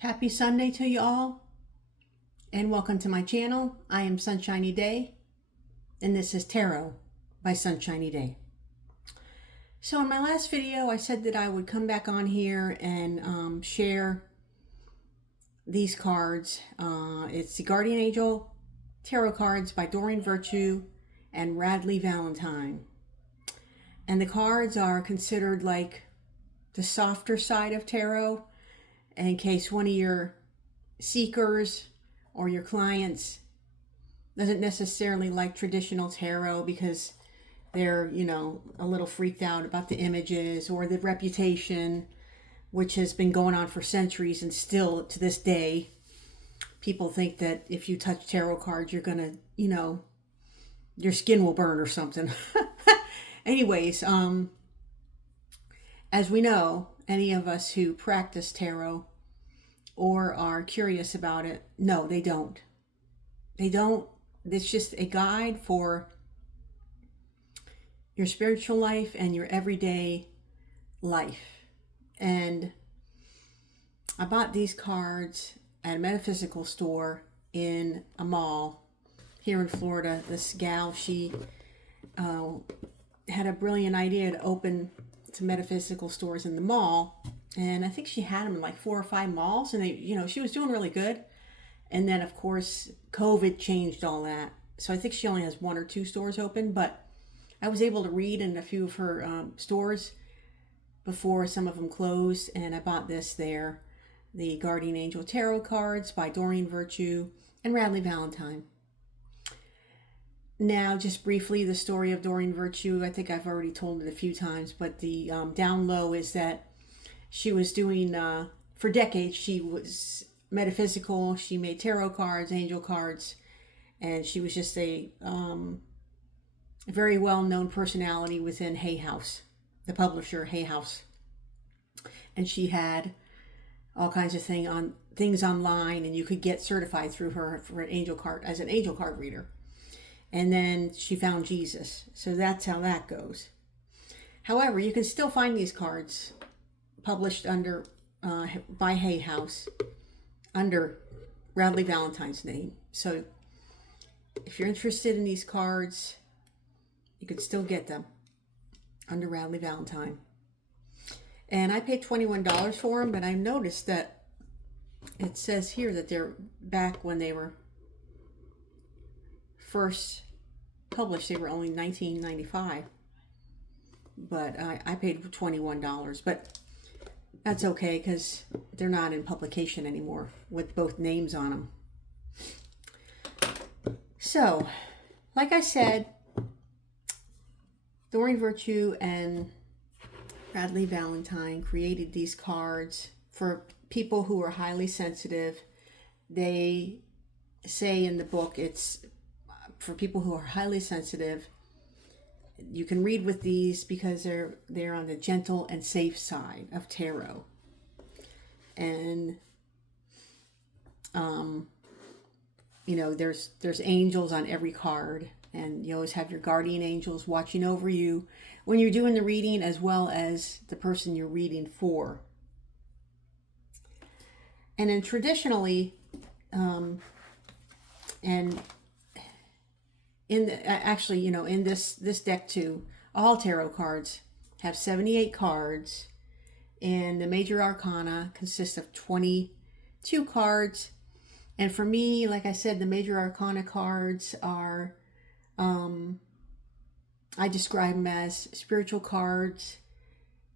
Happy Sunday to you all, and welcome to my channel. I am Sunshiny Day, and this is Tarot by Sunshiny Day. So in my last video, I said that I would come back on here and share these cards. It's the Guardian Angel Tarot cards by Doreen and Radleigh Valentine. And the cards are considered like the softer side of tarot, in case one of your seekers or your clients doesn't necessarily like traditional tarot because they're, a little freaked out about the images or the reputation, which has been going on for centuries, and still to this day, people think that if you touch tarot cards, you're gonna, your skin will burn or something. Anyways, as we know, any of us who practice tarot or are curious about it, no, they don't. They don't. It's just a guide for your spiritual life and your everyday life. And I bought these cards at a metaphysical store in a mall here in Florida. This gal, she had a brilliant idea to open some metaphysical stores in the mall, and I think she had them in like 4 or 5 malls, and they, she was doing really good. And then of course COVID changed all that, so I think she only has 1 or 2 stores open, but I was able to read in a few of her stores before some of them closed, and I bought this there, the Guardian Angel Tarot cards by Doreen and Radleigh Valentine. Now, just briefly, the story of Doreen, I think I've already told it a few times, but the down low is that she was doing, for decades, she was metaphysical. She made tarot cards, angel cards, and she was just a very well-known personality within Hay House, the publisher Hay House. And she had all kinds of things online, and you could get certified through her for an angel card, as an angel card reader. And then she found Jesus. So that's how that goes. However, you can still find these cards published under by Hay House under Radleigh Valentine's name. So if you're interested in these cards, you can still get them under Radleigh Valentine. And I paid $21 for them, but I noticed that it says here that they're back when they were first published, they were only $19.95, but I paid $21, but that's okay because they're not in publication anymore with both names on them. So, like I said, Doreen and Radleigh Valentine created these cards for people who are highly sensitive. They say in the book it's for people who are highly sensitive. You can read with these because they're on the gentle and safe side of tarot. And there's angels on every card, and you always have your guardian angels watching over you when you're doing the reading, as well as the person you're reading for. And then traditionally, and in this deck too, all tarot cards have 78 cards, and the major arcana consists of 22 cards. And for me, like I said, the major arcana cards are, I describe them as spiritual cards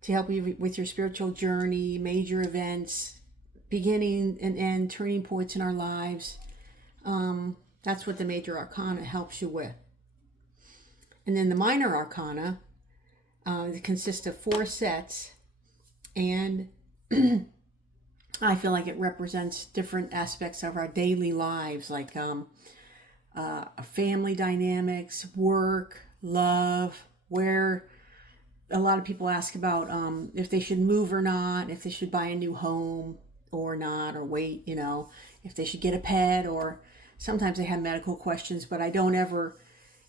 to help you with your spiritual journey, major events, beginning and end, turning points in our lives. That's what the major arcana helps you with. And then the minor arcana consists of 4 sets, and I feel like it represents different aspects of our daily lives, like family dynamics, work, love, where a lot of people ask about if they should move or not, if they should buy a new home or not, or wait, if they should get a pet, or sometimes they have medical questions, but I don't ever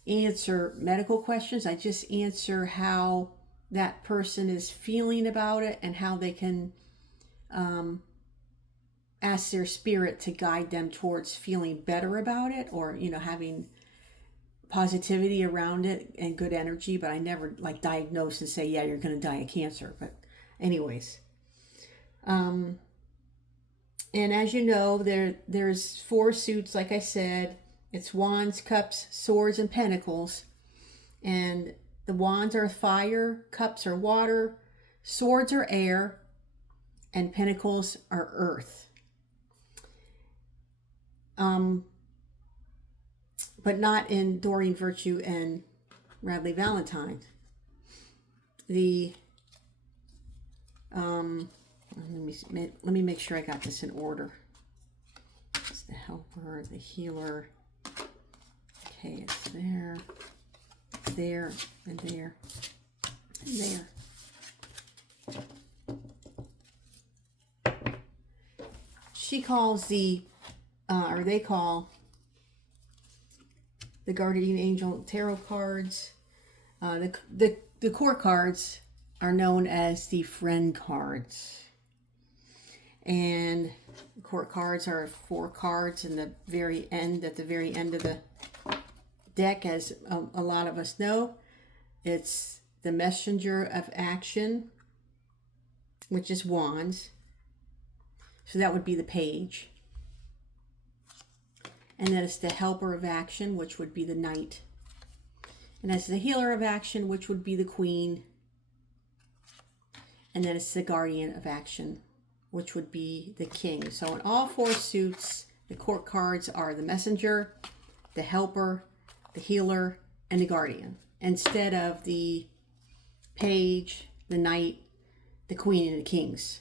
answer medical questions. I just answer how that person is feeling about it and how they can ask their spirit to guide them towards feeling better about it, or, you know, having positivity around it and good energy. But I never like diagnose and say, yeah, you're going to die of cancer. But anyways, and as you know, there's 4 suits, like I said. It's Wands, Cups, Swords, and Pentacles. And the Wands are fire, Cups are water, Swords are air, and Pentacles are earth. But not in Doreen Virtue and Radleigh Valentine. Let me make sure I got this in order. It's the helper, the healer. Okay, it's there, and there, and there. She calls or they call the Guardian Angel Tarot cards. The core cards are known as the friend cards. And the court cards are 4 cards in the very end, at the very end of the deck, as a lot of us know. It's the Messenger of Action, which is Wands. So that would be the Page. And then it's the Helper of Action, which would be the Knight. And that's the Healer of Action, which would be the Queen. And then it's the Guardian of Action, which would be the King. So in all 4 suits, the court cards are the Messenger, the Helper, the Healer, and the Guardian, instead of the Page, the Knight, the Queen, and the Kings.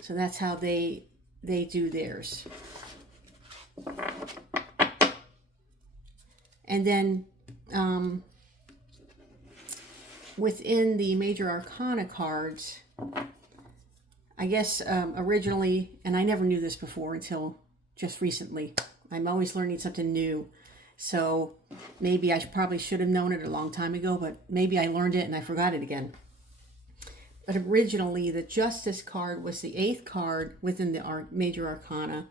So that's how they do theirs. And then within the major arcana cards, I guess originally, and I never knew this before until just recently. I'm always learning something new. So maybe I probably should have known it a long time ago, but maybe I learned it and I forgot it again. But originally, the Justice card was the 8th card within the major arcana,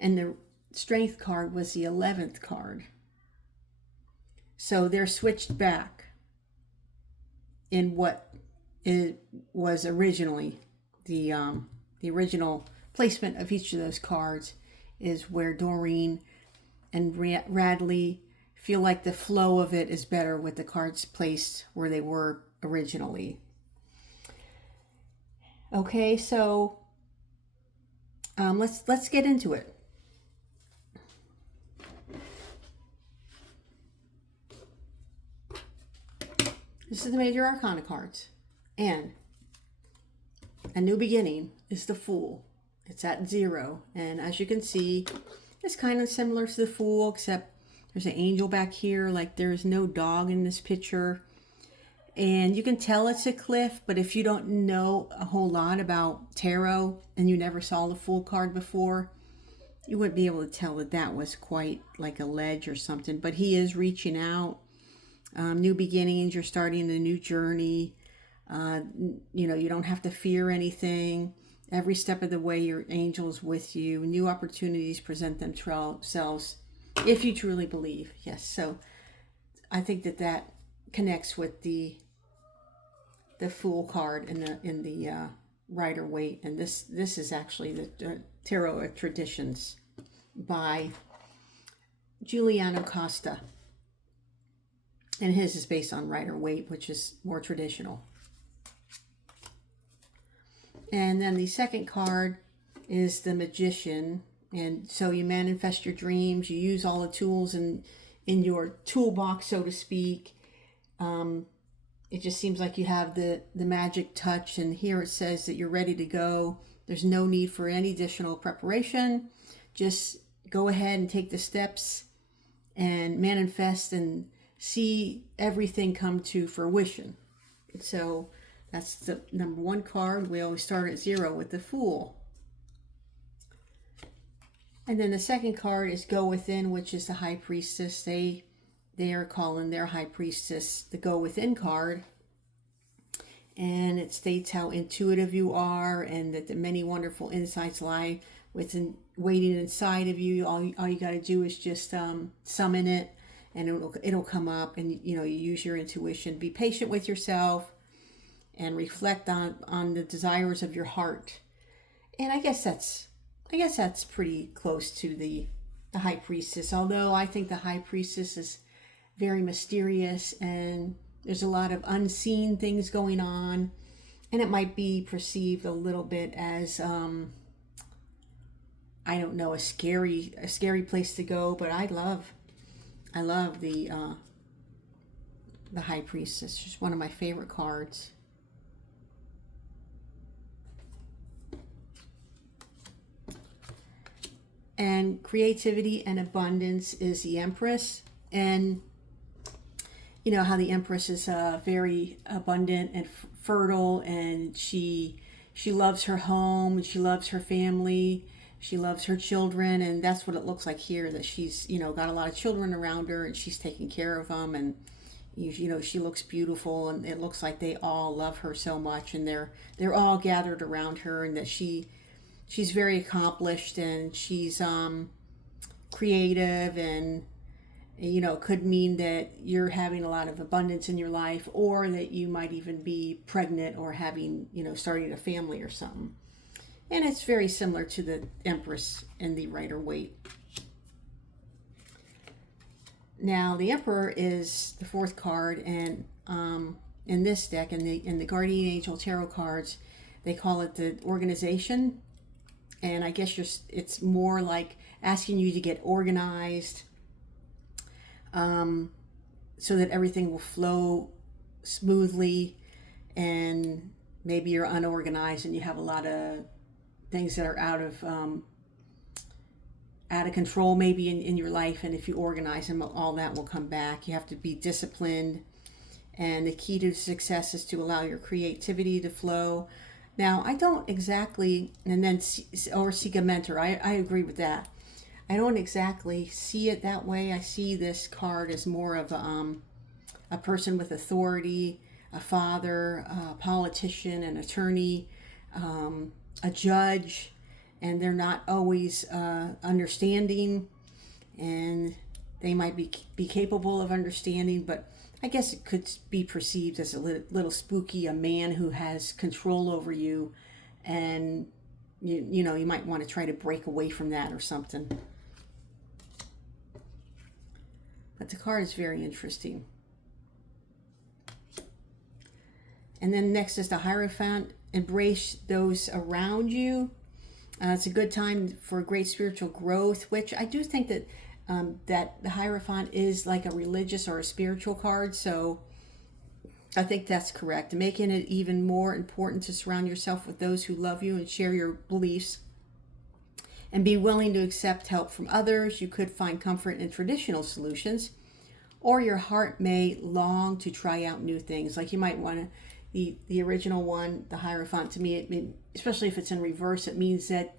and the Strength card was the 11th card. So they're switched back in what it was originally. The original placement of each of those cards is where Doreen and Radleigh feel like the flow of it is better with the cards placed where they were originally. Okay, so let's get into it. This is the major arcana cards, and a new beginning is the Fool. It's at 0, and as you can see, it's kind of similar to the Fool, except there's an angel back here. Like, there's no dog in this picture, and you can tell it's a cliff. But if you don't know a whole lot about tarot and you never saw the Fool card before, you wouldn't be able to tell that that was quite like a ledge or something. But he is reaching out. New beginnings, you're starting a new journey. You know, you don't have to fear anything. Every step of the way, your angel is with you. New opportunities present themselves if you truly believe. Yes, so I think that connects with the Fool card in the Rider-Waite, and this is actually the Tarot Traditions by Giuliano Costa. And his is based on Rider-Waite, which is more traditional. And then the second card is the Magician. And so you manifest your dreams. You use all the tools in your toolbox, so to speak. It just seems like you have the magic touch. And here it says that you're ready to go. There's no need for any additional preparation. Just go ahead and take the steps and manifest and see everything come to fruition. So that's the number 1 card. We always start at 0 with the Fool. And then the second card is Go Within, which is the High Priestess. They are calling their High Priestess the Go Within card. and it states how intuitive you are and that the many wonderful insights lie waiting inside of you. All you got to do is just summon it, and it'll come up, and you use your intuition. Be patient with yourself and reflect on the desires of your heart. And I guess that's pretty close to the High Priestess, although I think the High Priestess is very mysterious and there's a lot of unseen things going on, and it might be perceived a little bit as I don't know, a scary place to go. But I love the High Priestess. She's one of my favorite cards. And creativity and abundance is the Empress. And you know how the Empress is very abundant and fertile, and she loves her home, and she loves her family, she loves her children, and that's what it looks like here, that she's got a lot of children around her, and she's taking care of them, and she looks beautiful, and it looks like they all love her so much, and they're all gathered around her, and that she's very accomplished, and she's creative, and could mean that you're having a lot of abundance in your life, or that you might even be pregnant or having starting a family or something. And it's very similar to the Empress in the Rider-Waite. Now the Emperor is the fourth card, and in this deck, in the Guardian Angel Tarot cards, they call it the organization. And I guess it's more like asking you to get organized, so that everything will flow smoothly. And maybe you're unorganized and you have a lot of things that are out of control maybe in your life, and if you organize them, all that will come back. You have to be disciplined, and the key to success is to allow your creativity to flow. Now, I don't exactly, and then seek a mentor. I agree with that. I don't exactly see it that way. I see this card as more of a person with authority, a father, a politician, an attorney, a judge, and they're not always understanding, and they might be capable of understanding, but I guess it could be perceived as a little spooky, a man who has control over you, and you might want to try to break away from that or something. But the card is very interesting. And then next is the Hierophant. Embrace those around you. It's a good time for great spiritual growth, which I do think that that the Hierophant is like a religious or a spiritual card. So I think that's correct. Making it even more important to surround yourself with those who love you and share your beliefs, and be willing to accept help from others. You could find comfort in traditional solutions, or your heart may long to try out new things. Like you might want to, the original one, the Hierophant, to me, especially if it's in reverse, it means that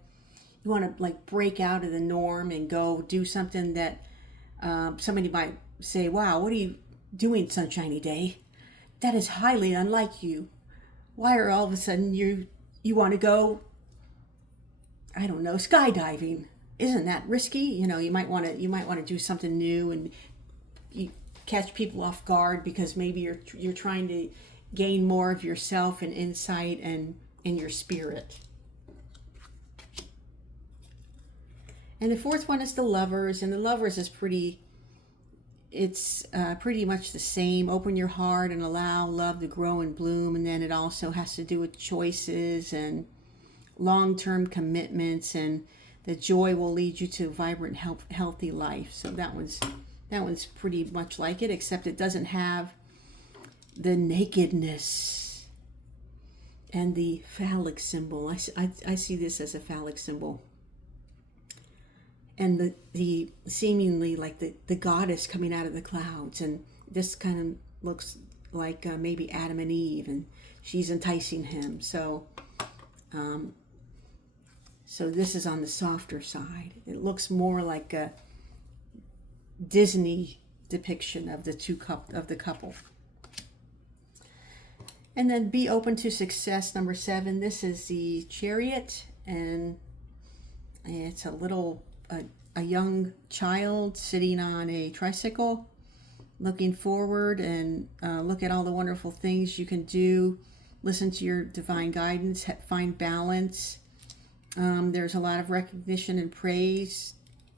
you want to like break out of the norm and go do something that somebody might say, wow, what are you doing, Sunshiny Day? That is highly unlike you. Why are all of a sudden you want to go, I don't know, skydiving? Isn't that risky? You might want to do something new, and you catch people off guard because maybe you're trying to gain more of yourself and insight and in your spirit. And the fourth one is the Lovers, and the Lovers is pretty much the same. Open your heart and allow love to grow and bloom. And then it also has to do with choices and long-term commitments, and the joy will lead you to a vibrant, healthy life. So that one's pretty much like it, except it doesn't have the nakedness and the phallic symbol. I see this as a phallic symbol. And the seemingly like the goddess coming out of the clouds, and this kind of looks like maybe Adam and Eve, and she's enticing him. So this is on the softer side. It looks more like a Disney depiction of the couple. And then be open to success, number 7. This is the Chariot, and it's a young child sitting on a tricycle, looking forward, and look at all the wonderful things you can do. Listen to your divine guidance, find balance. There's a lot of recognition and praise.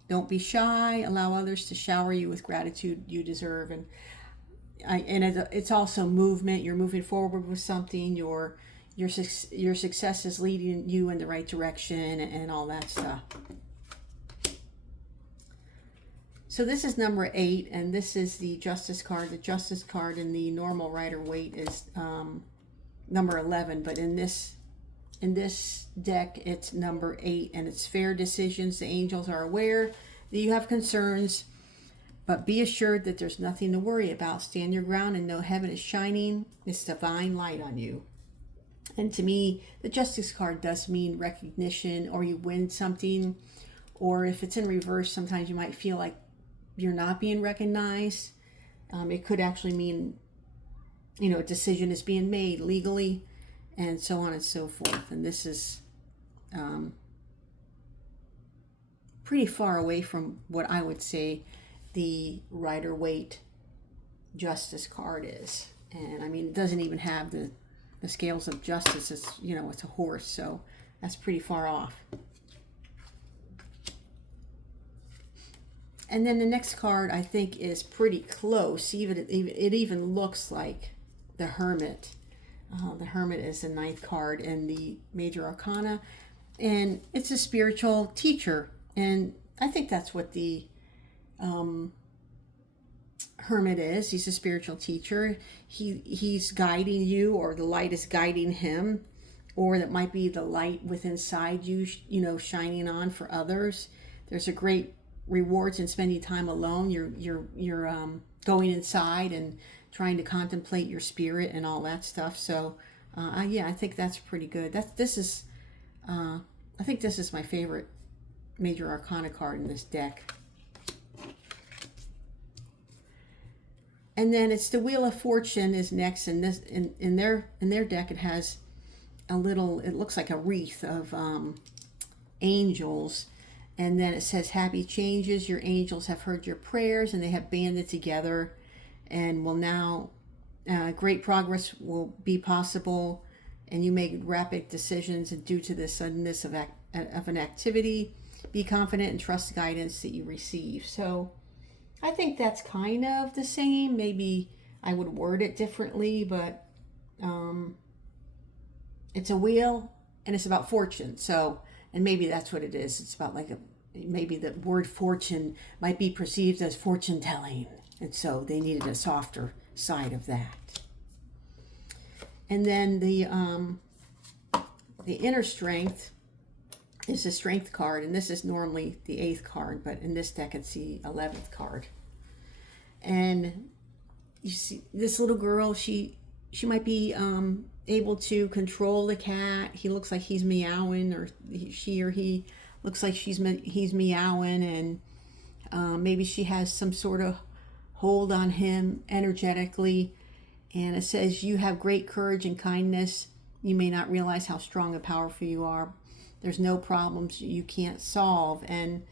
Don't be shy. Allow others to shower you with gratitude you deserve. And it's also movement. You're moving forward with something. Your success is leading you in the right direction, and all that stuff. So this is number 8, and this is the Justice card. The Justice card in the normal Rider-Waite is number 11, but in this deck it's number 8, and it's fair decisions. The angels are aware that you have concerns, but be assured that there's nothing to worry about. Stand your ground and know heaven is shining its divine light on you. And to me, the Justice card does mean recognition, or you win something, or if it's in reverse, sometimes you might feel like you're not being recognized. It could actually mean, a decision is being made legally, and so on and so forth. And this is pretty far away from what I would say the Rider-Waite Justice card is. And I mean, it doesn't even have the scales of justice. It's, it's a horse, so that's pretty far off. And then the next card I think is pretty close. It even looks like the Hermit. The Hermit is the 9th card in the Major Arcana, and it's a spiritual teacher. And I think that's what the Hermit is. He's a spiritual teacher. He's guiding you, or the light is guiding him, or that might be the light within inside you, shining on for others. There's a great rewards in spending time alone. You're going inside and trying to contemplate your spirit and all that stuff. So I think that's pretty good. I think this is my favorite Major Arcana card in this deck. And then it's the Wheel of Fortune is next, and this in their deck it has it looks like a wreath of angels. And then it says, happy changes. Your angels have heard your prayers, and they have banded together, and will now, great progress will be possible, and you make rapid decisions, and due to the suddenness of an activity, be confident and trust the guidance that you receive. So I think that's kind of the same. Maybe I would word it differently, but it's a wheel, and it's about fortune. So, and maybe that's what it is. It's about maybe the word fortune might be perceived as fortune telling. And so they needed a softer side of that. And then the inner strength is the Strength card. And this is normally the 8th card, but in this deck it's the 11th card. And you see this little girl, she might be able to control the cat. He looks like he's meowing, or she or he looks like he's meowing, and maybe she has some sort of hold on him energetically. And it says, you have great courage and kindness. You may not realize how strong and powerful you are. There's no problems you can't solve. And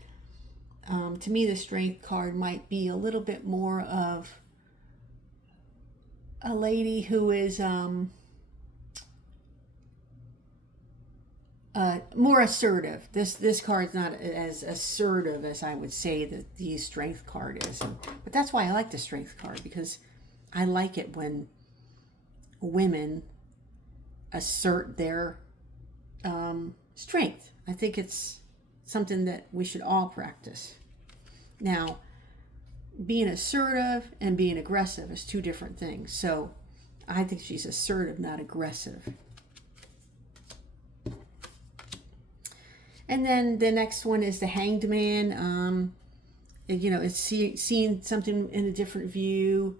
to me, the Strength card might be a little bit more of a lady who is more assertive. This card's not as assertive as I would say that the Strength card is. But that's why I like the Strength card, because I like it when women assert their strength. I think it's something that we should all practice. Now, being assertive and being aggressive is 2 different things. So I think she's assertive, not aggressive. And then the next one is the Hanged Man. It's seeing something in a different view,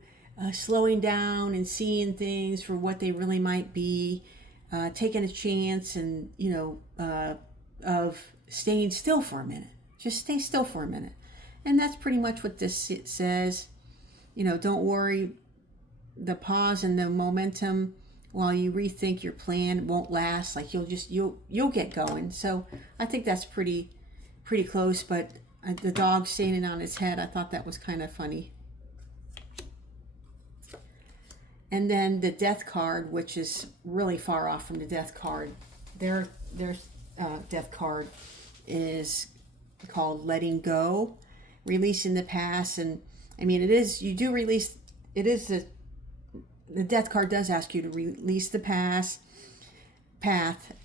slowing down and seeing things for what they really might be, taking a chance, and of staying still for a minute. Just stay still for a minute. And that's pretty much what this says. Don't worry. The pause and the momentum while you rethink your plan won't last. Like you'll get going. So I think that's pretty close. But the dog standing on its head, I thought that was kind of funny. And then the death card, which is really far off from the death card. Their death card is called letting go, releasing the past. And I mean, you do release, the death card does ask you to release the path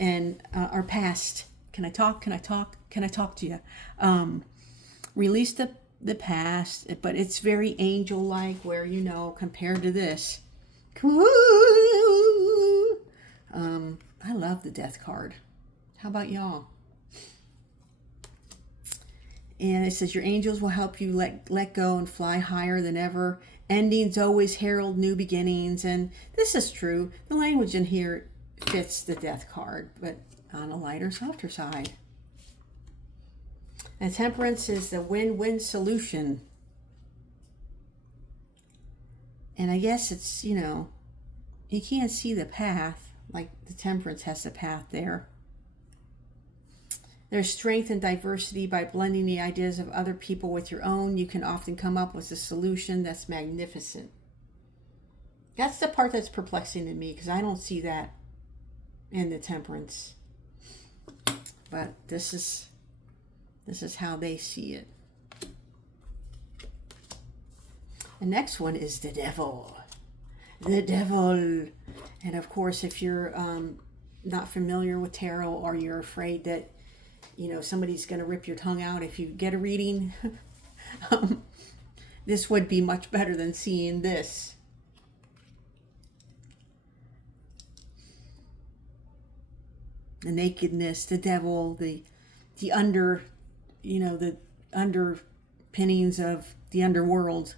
and or past. Can I talk to you? Release the past, but it's very angel like, where, you know, compared to this, I love the death card. How about y'all? And it says your angels will help you let go and fly higher than ever. Endings always herald new beginnings. And this is true. The language in here fits the death card, but on a lighter, softer side. And temperance is the win-win solution. And I guess it's, you know, you can't see the path like the temperance has the path there. There's strength and diversity. By blending the ideas of other people with your own, you can often come up with a solution that's magnificent. That's the part that's perplexing to me, because I don't see that in the temperance. But this is how they see it. The next one is the devil. The devil. And of course, if you're not familiar with tarot, or you're afraid that, you know, somebody's going to rip your tongue out if you get a reading, this would be much better than seeing this. The nakedness, the devil, the under, you know, the underpinnings of the underworld.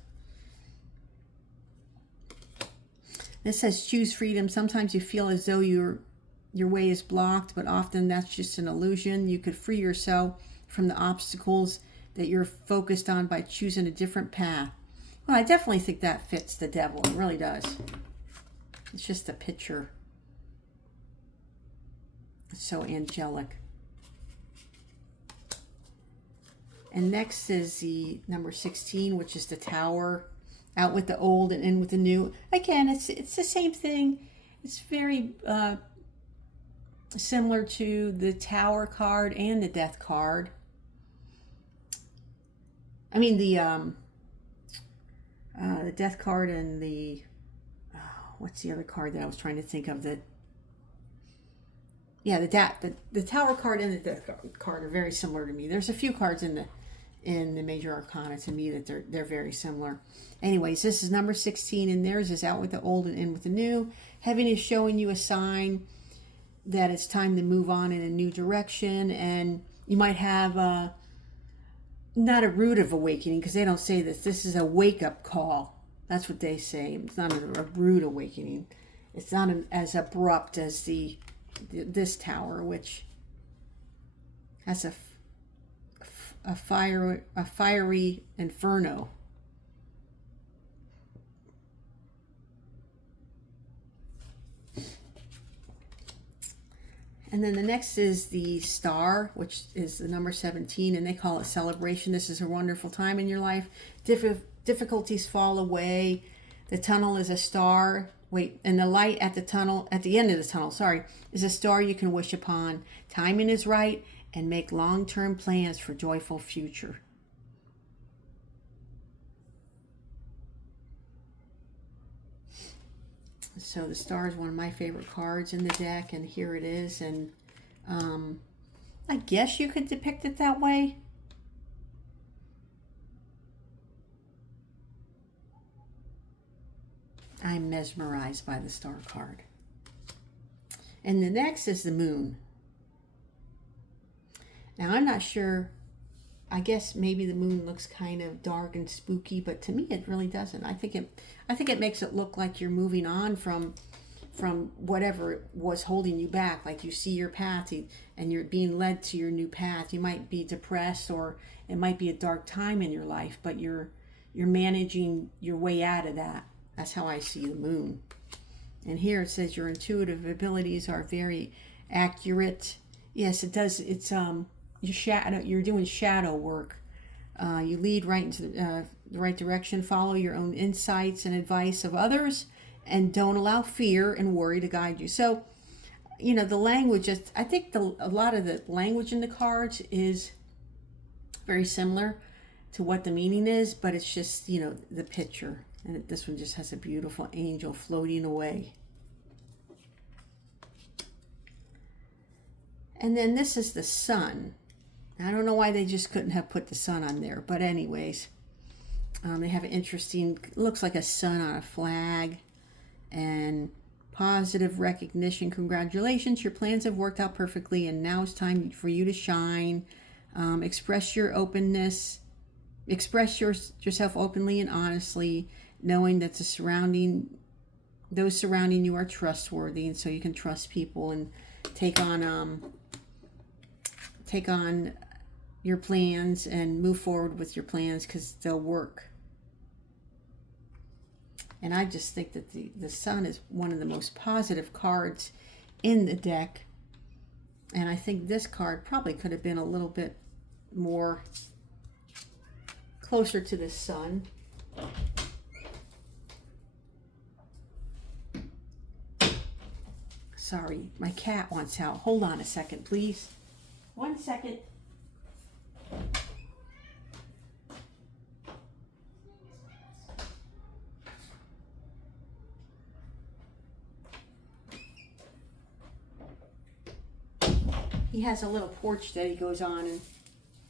This says choose freedom. Sometimes you feel as though your way is blocked, but often that's just an illusion. You could free yourself from the obstacles that you're focused on by choosing a different path. Well, I definitely think that fits the devil. It really does. It's just a picture. It's so angelic. And next is the number 16, which is the Tower. Out with the old and in with the new. Again, it's the same thing. It's very similar to the Tower card and the Death card. I mean the Death card and the what's the other card that I was trying to think of? The Tower card and the Death card are very similar to me. There's a few cards in the Major Arcana to me that they're very similar. Anyways, this is number 16, and theirs is out with the old and in with the new. Heaven is showing you a sign that it's time to move on in a new direction, and you might have not a rude of awakening, because they don't say this. This is a wake-up call. That's what they say. It's not a rude awakening. It's not as abrupt as this Tower, which has a fiery inferno. And then the next is the Star, which is the number 17, and they call it celebration. This is a wonderful time in your life. Difficulties fall away. The tunnel is a star. And the light at the end of the tunnel, is a star you can wish upon. Timing is right, and make long-term plans for joyful future. So the Star is one of my favorite cards in the deck, and here it is. And I guess you could depict it that way. I'm mesmerized by the Star card. And the next is the Moon. Now, I'm not sure. I guess maybe the moon looks kind of dark and spooky, but to me it really doesn't. I think it makes it look like you're moving on from whatever was holding you back. Like you see your path and you're being led to your new path. You might be depressed, or it might be a dark time in your life, but you're managing your way out of that. That's how I see the moon. And here it says your intuitive abilities are very accurate. Yes, it does. It's your shadow. You're doing shadow work. You lead right into the right direction. Follow your own insights and advice of others, and don't allow fear and worry to guide you. So, you know, the language. I think a lot of the language in the cards is very similar to what the meaning is, but it's just, you know, the picture. And this one just has a beautiful angel floating away. And then this is the sun. I don't know why they just couldn't have put the sun on there, but anyways, they have an interesting, looks like a sun on a flag, and positive recognition. Congratulations, your plans have worked out perfectly, and now it's time for you to shine. Express your openness, yourself openly and honestly, knowing that those surrounding you are trustworthy, and so you can trust people and take on your plans and move forward with your plans, because they'll work. And I just think that the sun is one of the most positive cards in the deck. And I think this card probably could have been a little bit more closer to the sun. Sorry, my cat wants out. Hold on a second, please. 1 second. He has a little porch that he goes on, and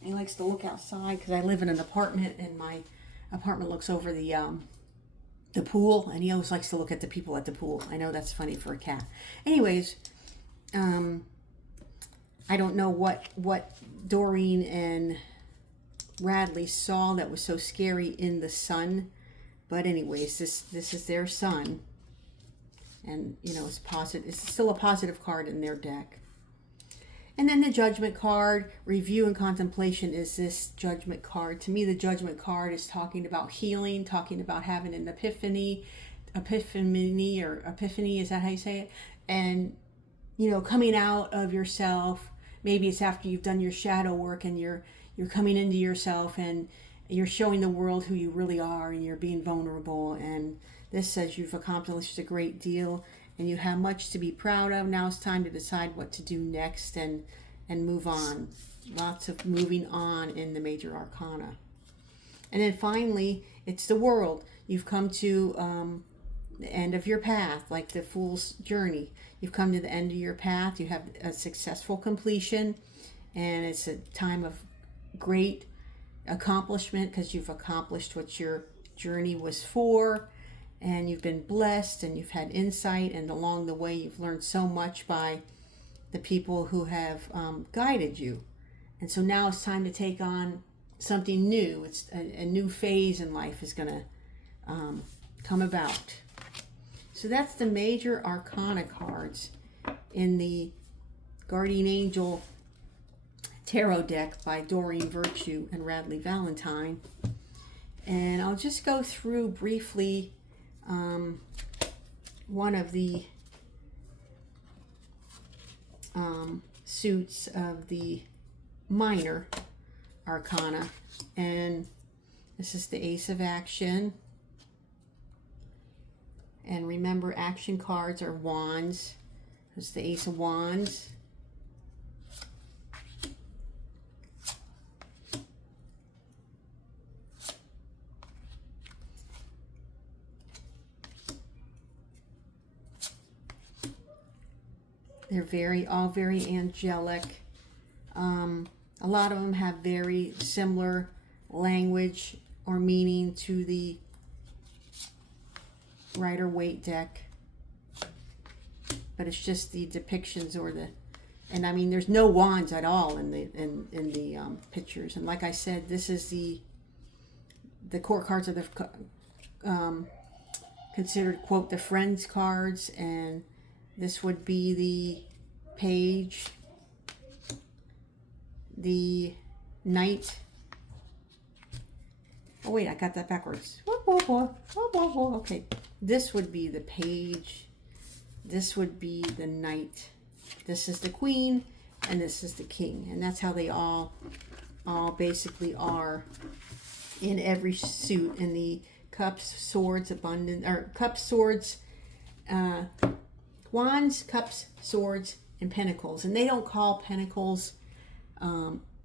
he likes to look outside because I live in an apartment, and my apartment looks over the pool, and he always likes to look at the people at the pool. I know that's funny for a cat. Anyways, I don't know what Doreen and Radleigh saw that was so scary in the sun, but anyways, this is their sun, and you know, it's positive. It's still a positive card in their deck. And then the Judgment card, review and contemplation, is this Judgment card. To me, the Judgment card is talking about healing, talking about having an epiphany, is that how you say it? And, you know, coming out of yourself. Maybe it's after you've done your shadow work, and you're coming into yourself, and you're showing the world who you really are, and you're being vulnerable. And this says you've accomplished a great deal, and you have much to be proud of. Now it's time to decide what to do next and move on. Lots of moving on in the major arcana. And then finally, it's the World. You've come to the end of your path, like the Fool's Journey. You've come to the end of your path. You have a successful completion, and it's a time of great accomplishment because you've accomplished what your journey was for. And you've been blessed, and you've had insight, and along the way you've learned so much by the people who have guided you. And so now it's time to take on something new. It's a new phase in life is going to come about. So that's the major arcana cards in the Guardian Angel Tarot deck by Doreen Virtue and Radleigh Valentine. And I'll just go through briefly one of the suits of the minor arcana, and this is the Ace of Action. And remember, action cards are wands. It's the Ace of Wands. They're all very angelic. A lot of them have very similar language or meaning to the Rider-Waite deck, but it's just the depictions and I mean, there's no wands at all in the pictures. And like I said, this is the court cards are considered, quote, the friends cards, and this would be the Page, the Knight. Oh wait, I got that backwards. Okay, this would be the Page, this would be the Knight. This is the Queen, and this is the King. And that's how they all basically are in every suit. In the Cups, Swords, Abundance, or Cups, Swords, Wands, Cups, Swords, and Pentacles. And they don't call Pentacles,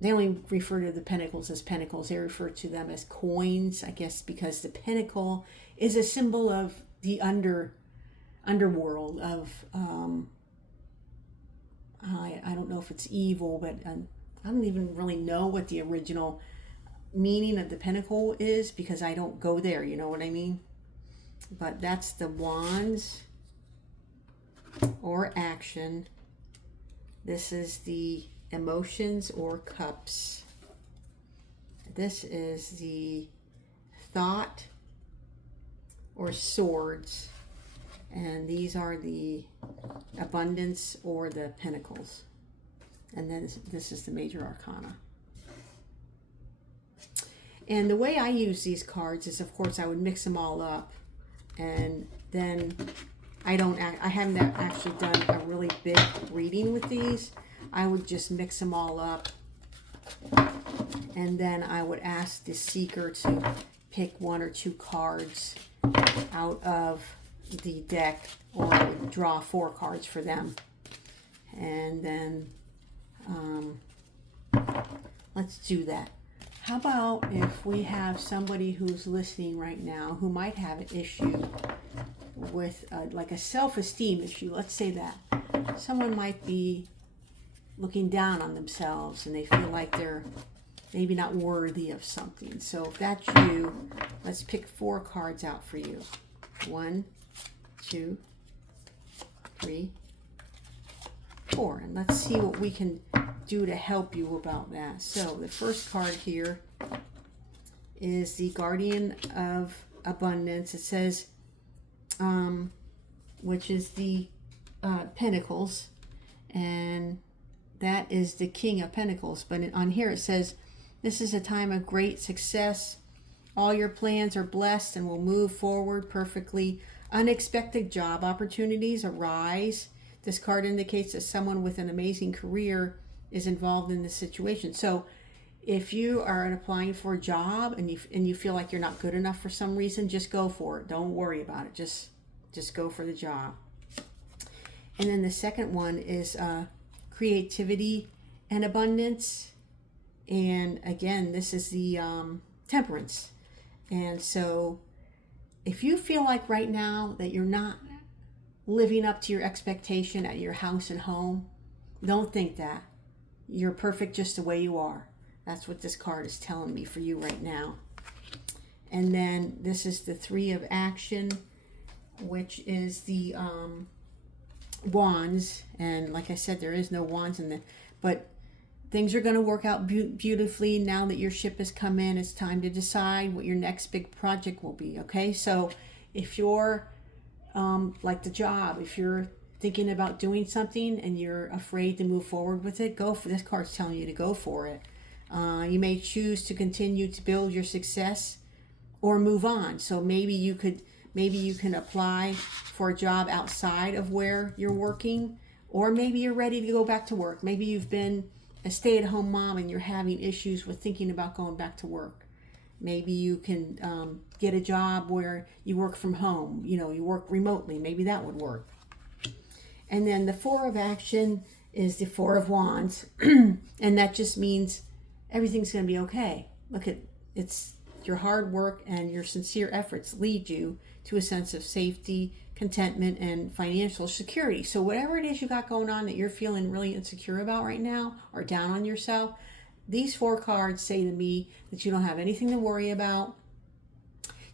they only refer to the Pentacles as Pentacles. They refer to them as coins, I guess, because the Pentacle is a symbol of the underworld of, I don't know if it's evil, but I don't even really know what the original meaning of the Pentacle is, because I don't go there, you know what I mean? But that's the Wands, or action. This is the Emotions, or Cups. This is the Thought, or Swords. And these are the Abundance, or the Pentacles. And then this is the Major Arcana. And the way I use these cards is, of course, I would mix them all up, and then I haven't actually done a really big reading with these. I would just mix them all up, and then I would ask the seeker to pick one or two cards out of the deck, or I would draw 4 cards for them. And then let's do that. How about if we have somebody who's listening right now who might have an issue with like a self-esteem issue. Let's say that someone might be looking down on themselves and they feel like they're maybe not worthy of something. So if that's you, let's pick 4 cards out for you. 1, 2, 3, 4. And let's see what we can do to help you about that. So the first card here is the Guardian of Abundance. It says, which is the Pentacles, and that is the King of Pentacles. But on here it says, this is a time of great success. All your plans are blessed and will move forward perfectly. Unexpected job opportunities arise. This card indicates that someone with an amazing career is involved in this situation. So if you are applying for a job and you feel like you're not good enough for some reason, just go for it. Don't worry about it. Just go for the job. And then the second one is creativity and abundance. And again, this is the Temperance. And so if you feel like right now that you're not living up to your expectation at your house and home, don't think that. You're perfect just the way you are. That's what this card is telling me for you right now. And then this is the 3 of Action, which is the Wands. And like I said, there is no wands in the, but things are going to work out beautifully now that your ship has come in. It's time to decide what your next big project will be. Okay, so if you're like the job, if you're thinking about doing something and you're afraid to move forward with it, go for this. Card's telling you to go for it. You may choose to continue to build your success or move on. So maybe you can apply for a job outside of where you're working, or maybe you're ready to go back to work. Maybe you've been a stay-at-home mom and you're having issues with thinking about going back to work. Maybe you can get a job where you work from home, you work remotely. Maybe that would work. And then the 4 of Action is the 4 of Wands. And that just means everything's going to be okay. Look at, it's your hard work and your sincere efforts lead you to a sense of safety, contentment, and financial security. So whatever it is you got going on that you're feeling really insecure about right now, or down on yourself, these 4 cards say to me that you don't have anything to worry about.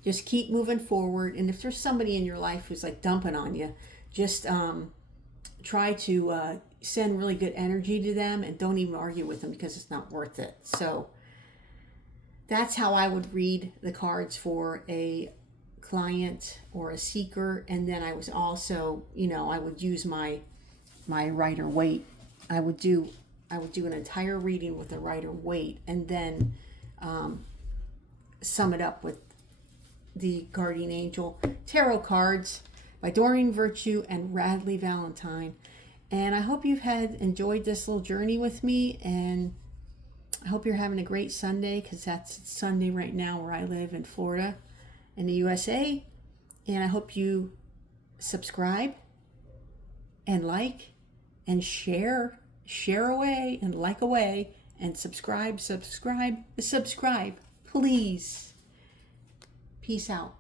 Just keep moving forward. And if there's somebody in your life who's like dumping on you, just try to send really good energy to them, and don't even argue with them, because it's not worth it. So that's how I would read the cards for a client or a seeker. And then I was also, I would use my Rider-Waite. I would do an entire reading with a Rider-Waite, and then sum it up with the Guardian Angel tarot cards. by Doreen Virtue and Radleigh Valentine. And I hope you've enjoyed this little journey with me, and I hope you're having a great Sunday, because that's Sunday right now where I live in Florida in the USA. And I hope you subscribe and like and share away and like away, and subscribe, please. Peace out.